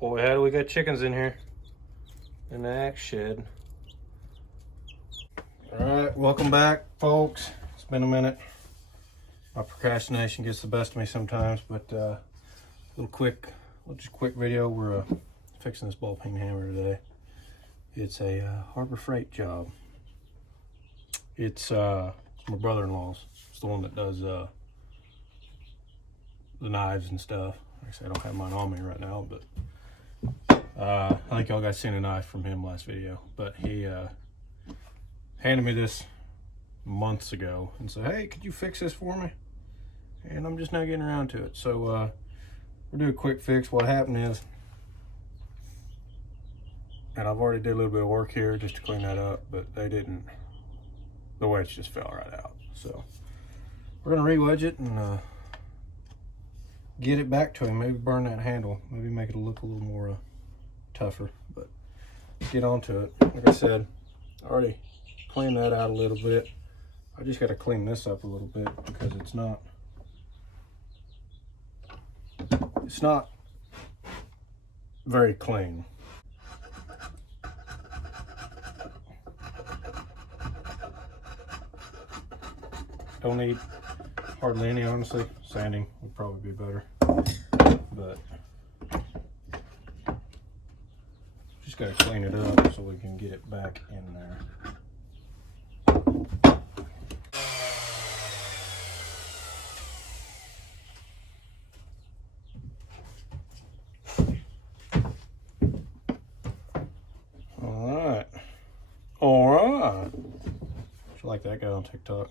Boy, how do we got chickens in here? In the axe shed. Alright, welcome back, folks. It's been a minute. My procrastination gets the best of me sometimes, but just quick video. We're fixing this ball peen hammer today. It's a Harbor Freight job. It's my brother-in-law's. It's the one that does the knives and stuff. Like I said, I don't have mine on me right now, but I think y'all guys seen a knife from him last video. But he handed me this months ago and said, hey, could you fix this for me? And I'm just now getting around to it. So we'll do a quick fix. What happened is, and I've already did a little bit of work here just to clean that up, but they didn't, the wedge just fell right out. So we're gonna re-wedge it and get it back to him. Maybe burn that handle, maybe make it look a little more tougher, but get onto it. Like I said, I already cleaned that out a little bit. I just got to clean this up a little bit because it's not very clean. Don't need hardly any, honestly. Sanding would probably be better, but just got to clean it up so we can get it back in there. All right. Just like that guy on TikTok.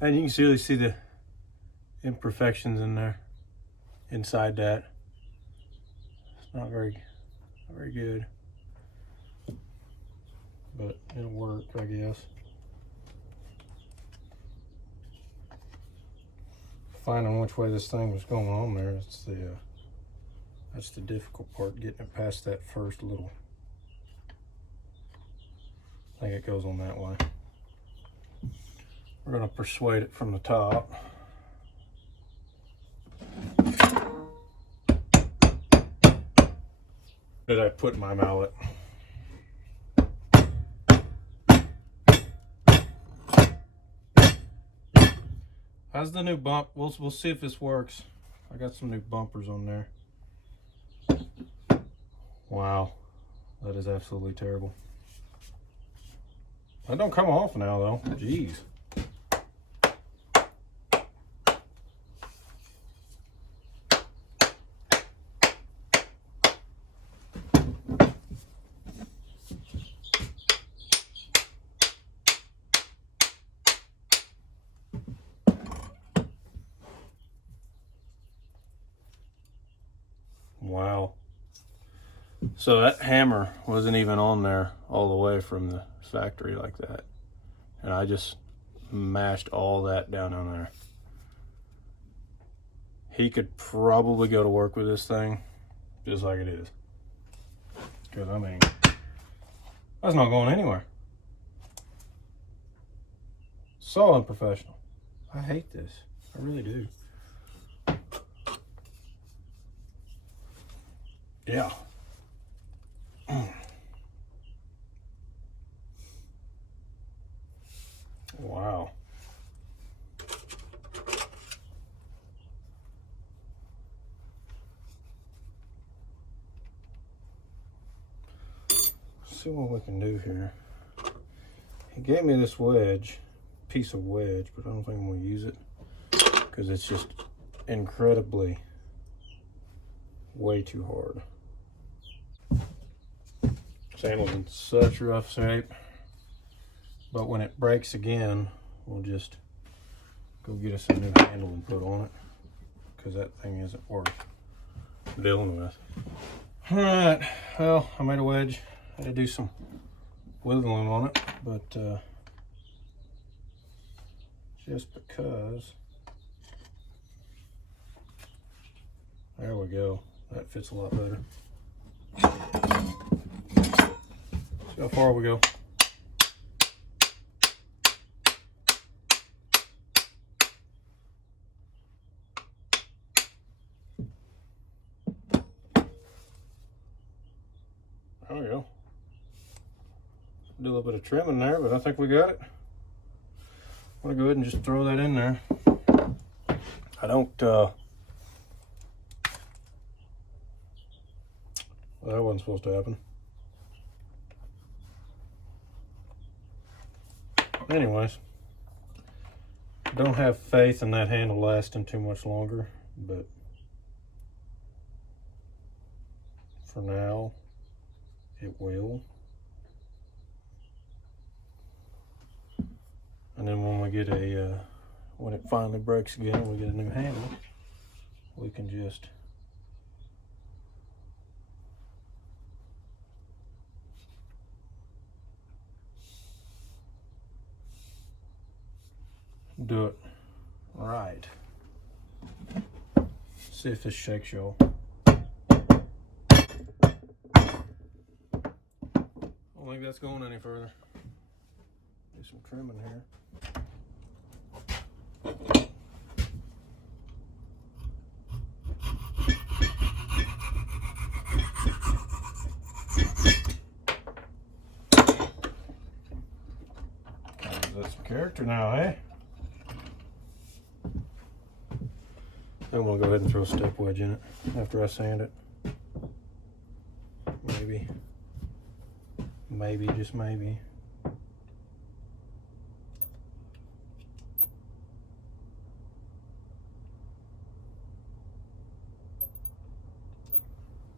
And you can really see the imperfections in there, inside that. It's not very good, but it'll work, I guess. Finding which way this thing was going on there, that's the difficult part, getting it past that first little. I think it goes on that way. We're going to persuade it from the top. Did I put my mallet? How's the new bump? We'll see if this works. I got some new bumpers on there. Wow, that is absolutely terrible. That don't come off now though. Jeez. Wow. So that hammer wasn't even on there all the way from the factory like that. And I just mashed all that down on there. He could probably go to work with this thing just like it is. Because, I mean, that's not going anywhere. So unprofessional. I hate this. I really do. Yeah. Wow. See what we can do here. He gave me this piece of wedge, but I don't think I'm going to use it because it's just incredibly way too hard. This handle's in such rough shape, but when it breaks again, we'll just go get us a new handle and put on it because that thing isn't worth dealing with. All right, well, I made a wedge. I had to do some wiggling on it, but just because. There we go. That fits a lot better. See how far we go. There we go. Do a little bit of trimming there, but I think we got it. I'm gonna go ahead and just throw that in there. I don't, well, that wasn't supposed to happen. Anyways, don't have faith in that handle lasting too much longer, but for now, it will. And then when we get a, when it finally breaks again and we get a new handle, we can just do it right. See if this shakes y'all. I don't think that's going any further. Do some trimming here. That's some character now, eh? I'm gonna go ahead and throw a step wedge in it after I sand it. Maybe, just maybe.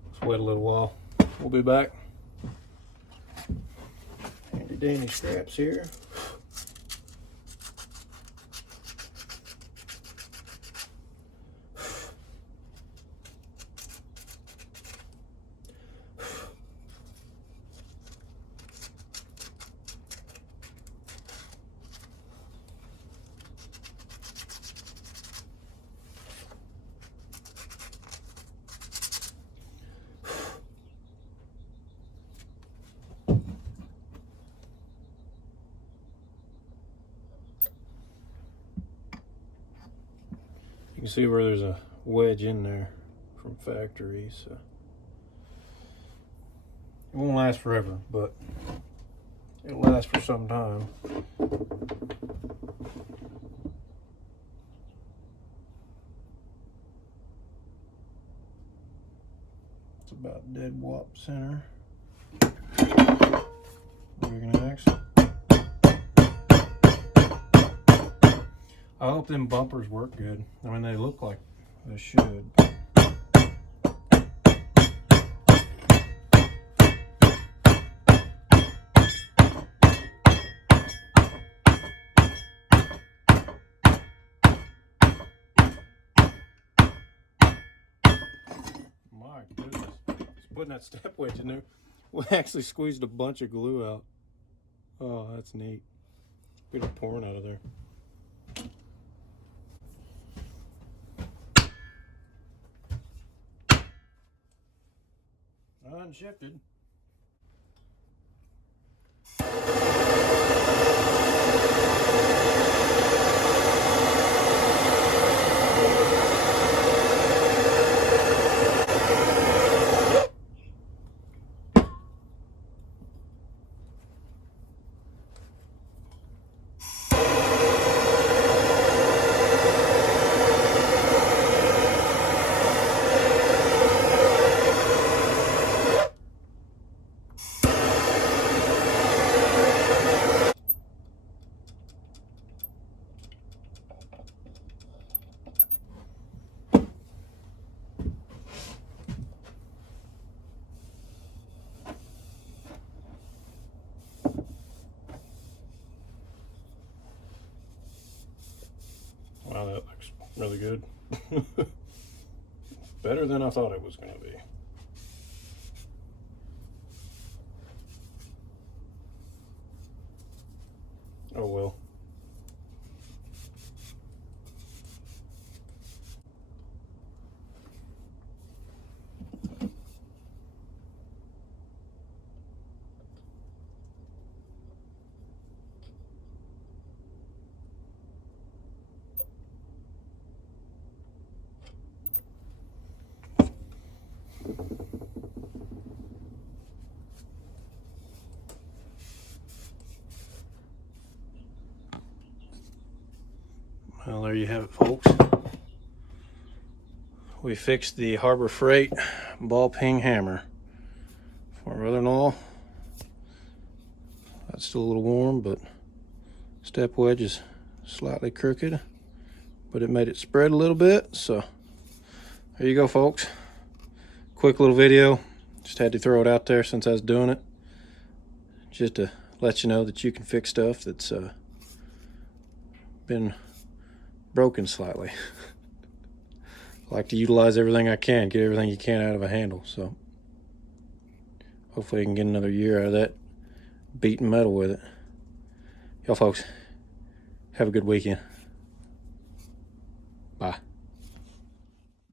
Let's wait a little while. We'll be back. Handy dandy straps here. You can see where there's a wedge in there from factory, so it won't last forever, but it'll last for some time. It's about dead wop center. Rigging axe. I hope them bumpers work good. I mean, they look like they should. My goodness. Just putting that step wedge in there. We actually squeezed a bunch of glue out. Oh, that's neat. Get it pouring out of there. Unshifted. Wow, that looks really good. Better than I thought it was going to be. Oh well. Well, there you have it, folks. We fixed the Harbor Freight ball peen hammer for my brother-in-law. That's still a little warm, but step wedge is slightly crooked, but it made it spread a little bit. So there you go, folks. Quick little video. Just had to throw it out there since I was doing it, just to let you know that you can fix stuff that's been broken slightly. I like to utilize everything I can, get everything you can out of a handle. So hopefully I can get another year out of that beaten metal with it. Y'all folks, have a good weekend. Bye.